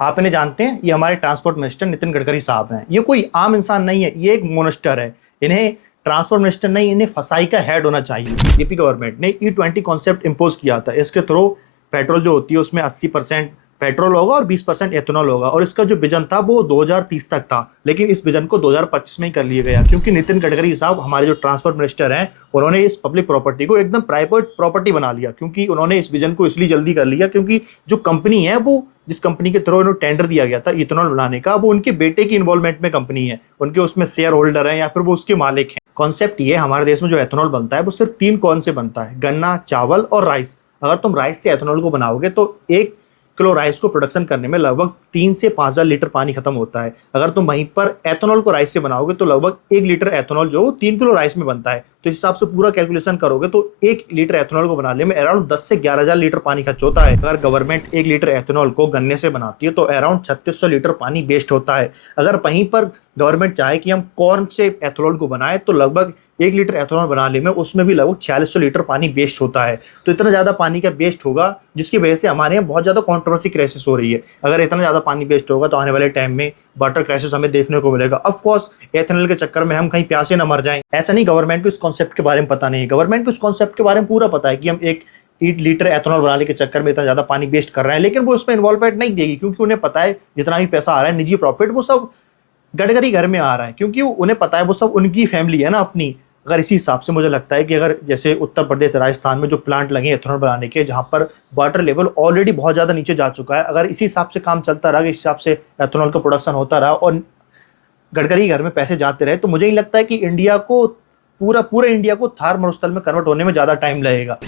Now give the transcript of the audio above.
आप इन्हें जानते हैं, ये हमारे ट्रांसपोर्ट मिनिस्टर नितिन गडकरी साहब हैं। ये कोई आम इंसान नहीं है, ये एक मोनिस्टर है। इन्हें ट्रांसपोर्ट मिनिस्टर नहीं, इन्हें फसाई का हेड होना चाहिए। बीजेपी गवर्नमेंट ने E20 कॉन्सेप्ट इंपोज किया था। इसके थ्रू पेट्रोल जो होती है उसमें 80% पेट्रोल होगा और 20% एथेनॉल होगा, और इसका जो विजन था वो 2030 तक था, लेकिन इस विजन को 2025 में ही कर लिया गया, क्योंकि नितिन गडकरी साहब हमारे जो ट्रांसपोर्ट मिनिस्टर हैं उन्होंने इस पब्लिक प्रॉपर्टी को एकदम प्राइवेट प्रॉपर्टी बना लिया। क्योंकि उन्होंने इस विजन को इसलिए जल्दी कर लिया क्योंकि जो कंपनी है वो, जिस कंपनी के थ्रू इन्होंने टेंडर दिया गया था इथेनॉल बनाने का, वो उनके बेटे की इन्वॉल्वमेंट में कंपनी है, उनके उसमें शेयर होल्डर है या फिर वो उसके मालिक हैं। कॉन्सेप्ट ये, हमारे देश में जो एथेनॉल बनता है वो सिर्फ 3 कौन से बनता है, गन्ना, चावल और राइस। अगर तुम राइस से एथेनॉल को बनाओगे तो 1 किलो राइस को प्रोडक्शन करने में लगभग 3 से 5,000 लीटर पानी खत्म होता है। अगर तुम वहीं पर एथेनॉल को राइस से बनाओगे तो लगभग 1 लीटर एथेनॉल जो 3 किलो राइस में बनता है। तो इस हिसाब से पूरा कैलकुलेशन करोगे तो 1 लीटर एथेनॉल को बनाने में अराउंड 10 से 11,000 लीटर पानी खर्च होता है। अगर गवर्नमेंट 1 लीटर एथेनॉल को गन्ने से बनाती है तो अराउंड 3600 लीटर पानी वेस्ट होता है। अगर वहीं पर गवर्नमेंट चाहे कि हम कॉर्न से एथेनॉल को बनाए तो लगभग 1 लीटर एथेनॉल बनाने में उसमें भी लगभग 4600 लीटर पानी वेस्ट होता है। तो इतना ज़्यादा पानी का वेस्ट होगा जिसकी वजह से हमारे यहाँ बहुत ज़्यादा कंट्रोवर्सी क्राइसिस हो रही है। अगर इतना ज़्यादा पानी वेस्ट होगा तो आने वाले टाइम में वाटर क्राइसिस हमें देखने को मिलेगा। ऑफ कोर्स एथेनॉल के चक्कर में हम कहीं प्यासे न मर जाएं, ऐसा नहीं। गवर्नमेंट को इस कॉन्सेप्ट के बारे में पता नहीं है, गवर्नमेंट को इस कॉन्सेप्ट के बारे में पूरा पता है कि हम 1 लीटर एथेनॉल बनाने के चक्कर में इतना ज़्यादा पानी वेस्ट कर रहे हैं, लेकिन वो उसमें इन्वॉल्वमेंट नहीं देगी क्योंकि उन्हें पता है जितना भी पैसा आ रहा है निजी प्रॉफिट वो सब गडकरी घर में आ रहा है, क्योंकि उन्हें पता है वो सब उनकी फैमिली है ना अपनी। अगर इसी हिसाब से मुझे लगता है कि अगर जैसे उत्तर प्रदेश, राजस्थान में जो प्लांट लगे एथेनॉल बनाने के, जहाँ पर वाटर लेवल ऑलरेडी बहुत ज़्यादा नीचे जा चुका है, अगर इसी हिसाब से काम चलता रहा, इस हिसाब से एथेनॉल का प्रोडक्शन होता रहा और गडकरी घर में पैसे जाते रहे, तो मुझे नहीं लगता है कि इंडिया को पूरा इंडिया को थार मरुस्थल में कन्वर्ट होने में ज़्यादा टाइम लगेगा।